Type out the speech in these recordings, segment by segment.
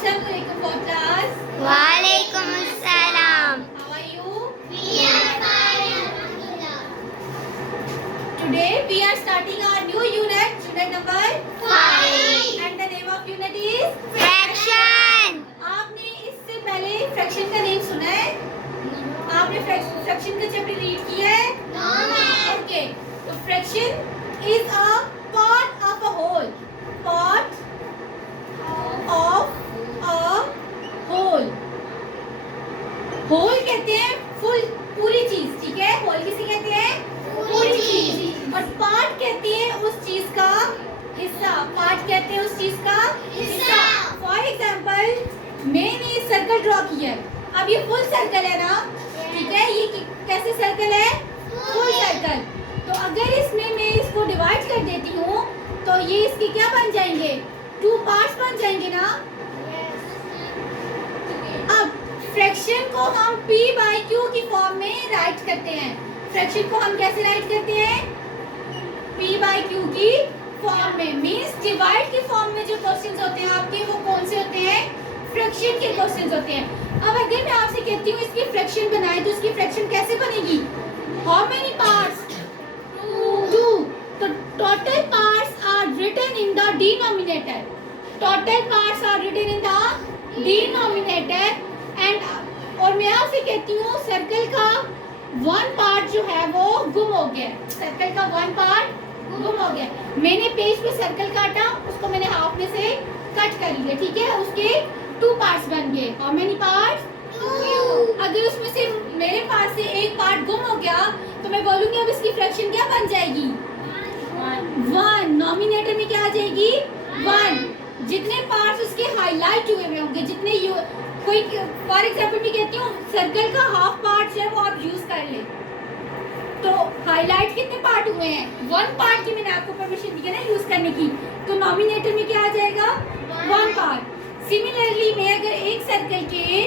Assalamualaikum for class. Walaikum assalam. How are you? We are fine, alhamdulillah. Today we are starting our new unit, unit number 5. And the name of unit is Fraction. आपने इससे पहले fraction का name सुना है? आपने fraction का chapter read किया है? No, ma'am. Okay. तो fraction is a part of a whole. Part of a whole. Whole कहते हैं फुल पूरी चीज, ठीक है? होल किसे कहते हैं? पूरी चीज। और पार्ट कहते हैं उस चीज का हिस्सा। पार्ट कहते हैं उस चीज का हिस्सा। फॉर एग्जाम्पल मैंने सर्कल ड्रॉ किया है। अब ये फुल सर्कल है ना, ठीक है? ये कैसे सर्कल है? Full circle. तो अगर इसमें मैं इसको डिवाइड कर देती हूँ तो ये इसके क्या बन जाएंगे? 2 पार्ट्स बन जाएंगे ना। अब फ्रैक्शन को हम p by q की फॉर्म में राइट करते हैं। फ्रैक्शन को हम कैसे राइट करते हैं? p by q की फॉर्म में। मींस डिवाइड की फॉर्म में जो क्वेश्चंस होते हैं आपके, वो कौन से होते हैं? फ्रैक्शन के क्वेश्चंस होते हैं। अब अगर मैं आपसे कहती हूँ इसकी फ्रैक्शन बनाए तो इसकी फ्रैक्शन कैसे बनेगी? How many parts? 2. तो total parts are written in the denominator. Total parts are written in the denominator. And और मैं आपसे कहती हूँ सर्कल का 1 पार्ट जो है वो गुम हो गया। सर्कल का 1 पार्ट गुम हो गया। मैंने पेज पे सर्कल काटा, उसको मैंने हाफ में से कट कर लिया, ठीक है? उसके 2 पार्ट्स बन गए। How many parts? 2. अगर उसमें से मेरे पास से एक पार्ट गुम हो गया तो मैं बोलूंगी अब इसकी फ्रैक्शन क्या बन जाएगी? 1। नॉमिनेटर में क्या आ जाएगी? 1। जितने पार्ट्स उसके हाईलाइट हुए होंगे, जितने कोई फॉर एग्जांपल मैं कहती हूँ सर्कल का हाफ पार्ट है वो आप यूज कर ले, तो हाईलाइट कितने पार्ट हुए हैं? 1 पार्ट की मैंने आपको परमिशन दी है ना यूज करने की, तो नॉमिनेटर में क्या आ जाएगा? 1 पार्ट। सिमिलरली मैं अगर एक सर्कल के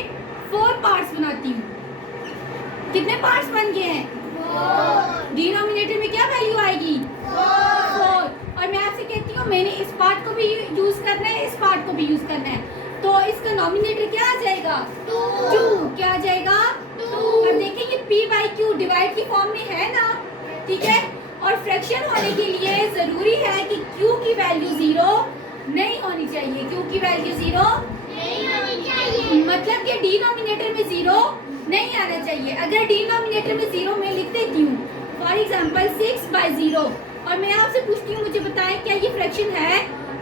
4 पार्ट्स बनाती हूँ, कितने पार्ट्स बन गए हैं? 4। डिनोमिनेटर में क्या वैल्यू आएगी? 4। और मैं आपसे कहती हूँ मैंने इस पार्ट को भी यूज करना है, इस पार्ट को भी यूज करना है, तो इसका नॉमिनेटर क्या आ जाएगा? 2। क्या आ जाएगा? 2। अब देखिए ये p by q डिवाइड की फॉर्म में है ना, ठीक है? और फ्रैक्शन होने के लिए जरूरी है कि q की वैल्यू 0 नहीं होनी चाहिए। q की वैल्यू 0 नहीं होनी चाहिए, मतलब कि डिनोमिनेटर में 0 नहीं आना चाहिए। अगर डिनोमिनेटर में 0 मैं लिख देती हूँ फॉर एग्जाम्पल 6 by 0 और मैं आपसे पूछती हूँ मुझे बताएं क्या ये फ्रैक्शन है,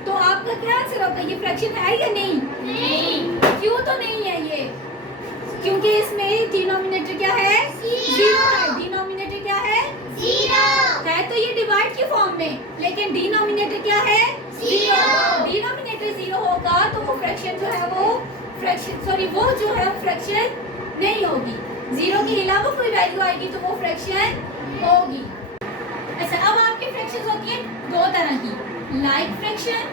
तो आपका क्या आंसर होगा? ये फ्रैक्शन है या नहीं? नहीं। क्यों तो नहीं है ये? क्योंकि इसमें डिनोमिनेटर क्या है? 0 है। डिनोमिनेटर क्या है? 0 है। तो ये डिवाइड की फॉर्म में, लेकिन डिनोमिनेटर क्या है? 0। डिनोमिनेटर 0 होगा तो वो फ्रैक्शन जो है वो वो जो है फ्रैक्शन नहीं होगी। 0 के अलावा कोई वैल्यू आएगी तो वो फ्रैक्शन होगी। अच्छा, अब आपकी फ्रैक्शंस होती है 2 तरह की। लाइक फ्रैक्शन,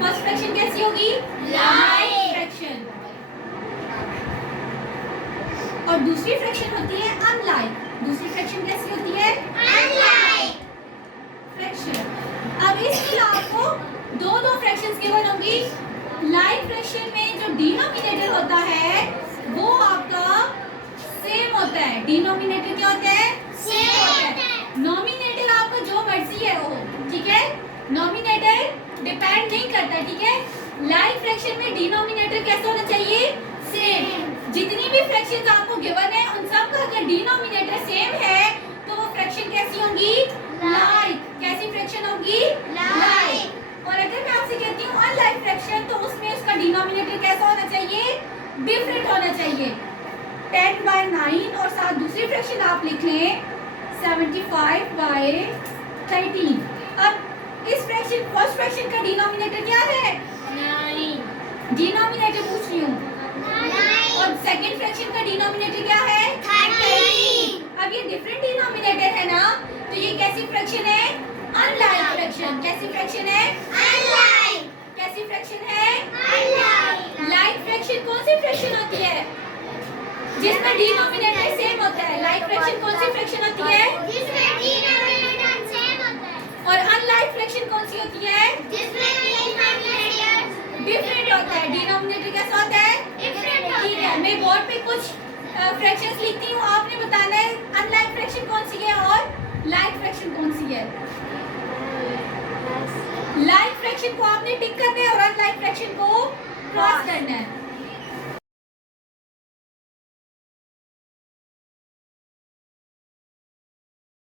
फर्स्ट फ्रैक्शन कैसी होगी? Like fraction. और दूसरी फ्रैक्शन होती है अनलाइक। दूसरी फ्रैक्शन कैसी होती है? Unlike fraction. अब इसमें आपको दो फ्रैक्शंस गिवन होंगी। लाइक फ्रैक्शन में जो डिनोमिनेटर होता है वो आपका सेम होता है। डिनोमिनेटर क्या होता है? सेम होता है। नॉमिनेटर आपका जो मर्जी है वो, ठीक है? नॉमिनेटर डिपेंड नहीं करता, ठीक है? लाइक फ्रैक्शन में डिनोमिनेटर कैसा होना चाहिए? सेम। जितनी भी फ्रैक्शंस आपको गिवन है उन सब का अगर डिनोमिनेटर सेम है तो वो फ्रैक्शन कैसी होंगी? लाइक। कैसी फ्रैक्शन होगी? लाइक। और अगर मैं आपसे कहती हूँ अनलाइक फ्रैक्शन तो उसमें उसका डिनोमिनेटर कैसा होना चाहिए? डिफरेंट होना चाहिए। 10 by 9 और साथ दूसरी फ्रैक्शन आप लिख लें 75 by 13। अब इस फ्रैक्शन फर्स्ट फ्रैक्शन का डिनोमिनेटर क्या है? 9। डिनोमिनेटर पूछ रही हूँ। 9। और सेकंड फ्रैक्शन का डिनोमिनेटर क्या है? 13। अब ये डिफरेंट डिनोमिनेटर है ना, तो ये कैसी फ्रैक्शन है? Unlike fraction. कैसी फ्रैक्शन है? अनलाइक। कैसी फ्रैक्शन है? अनलाइक। लाइक फ्रैक्शन कौन सी फ्रैक्शन होती है? जिसमें डिनोमिनेटर सेम होता है। लाइक फ्रैक्शन कौन सी फ्रैक्शन होती है? जिसमें डिनोमिनेटर सेम होता है। और अनलाइक फ्रैक्शन कौन सी होती है? जिसमें डिनोमिनेटर डिफरेंट होता है, डिनोमिनेटर कैसा होता है? ठीक है, मैं बोर्ड पे कुछ फ्रैक्शंस लिखती हूँ, आपने बताना है अनलाइक फ्रैक्शन कौन सी है और लाइक फ्रैक्शन कौन सी है। लाइक फ्रैक्शन को आपने टिक करना है और अनलाइक फ्रैक्शन को क्रॉस करना है।